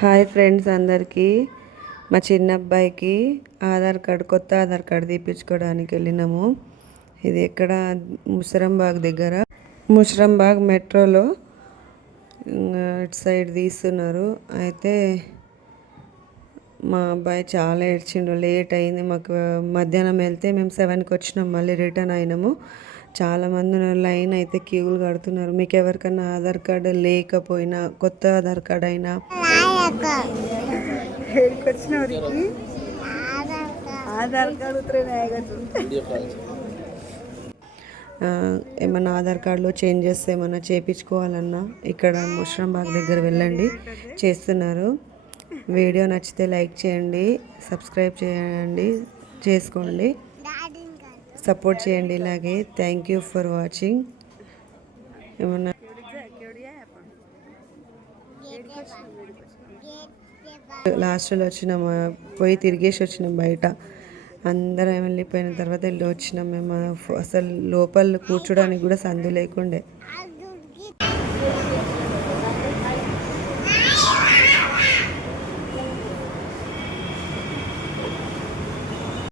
Hi friends అందరికీ. మా చిన్న అబ్బాయికి కొత్త ఆధార్ కార్డు తీపించుకోవడానికి వెళ్ళినాము. ఇది ఎక్కడ, ముషరంబాగ్ దగ్గర, ముషరంబాగ్ మెట్రోలో ఇటు సైడ్ తీస్తున్నారు. అయితే మా అబ్బాయి చాలా ఏడ్చిండు, లేట్ అయింది. మాకు మధ్యాహ్నం వెళ్తే మేము 7కి వచ్చినాం, మళ్ళీ రిటర్న్ అయినాము. చాలామంది లైన్ అయితే క్యూలు కడుతున్నారు. మీకు ఎవరికన్నా ఆధార్ కార్డు లేకపోయినా, కొత్త ఆధార్ కార్డు అయినా, ఏమన్నా ఆధార్ కార్డులో చేంజెస్ ఏమన్నా చేయించుకోవాలన్నా ఇక్కడ ముషరంబాగ్ దగ్గర వెళ్ళండి, చేస్తున్నారు. వీడియో నచ్చితే లైక్ చేయండి, సబ్స్క్రైబ్ చేసుకోండి, సపోర్ట్ చేయండి. ఇలాగే థ్యాంక్ యూ ఫర్ వాచింగ్. ఏమన్నా లాస్ట్లో వచ్చినాం, పోయి తిరిగేసి వచ్చినాం. బయట అందరం వెళ్ళిపోయిన తర్వాత వచ్చినాం మేము. అసలు లోపల కూర్చోడానికి కూడా సందు లేకుండే.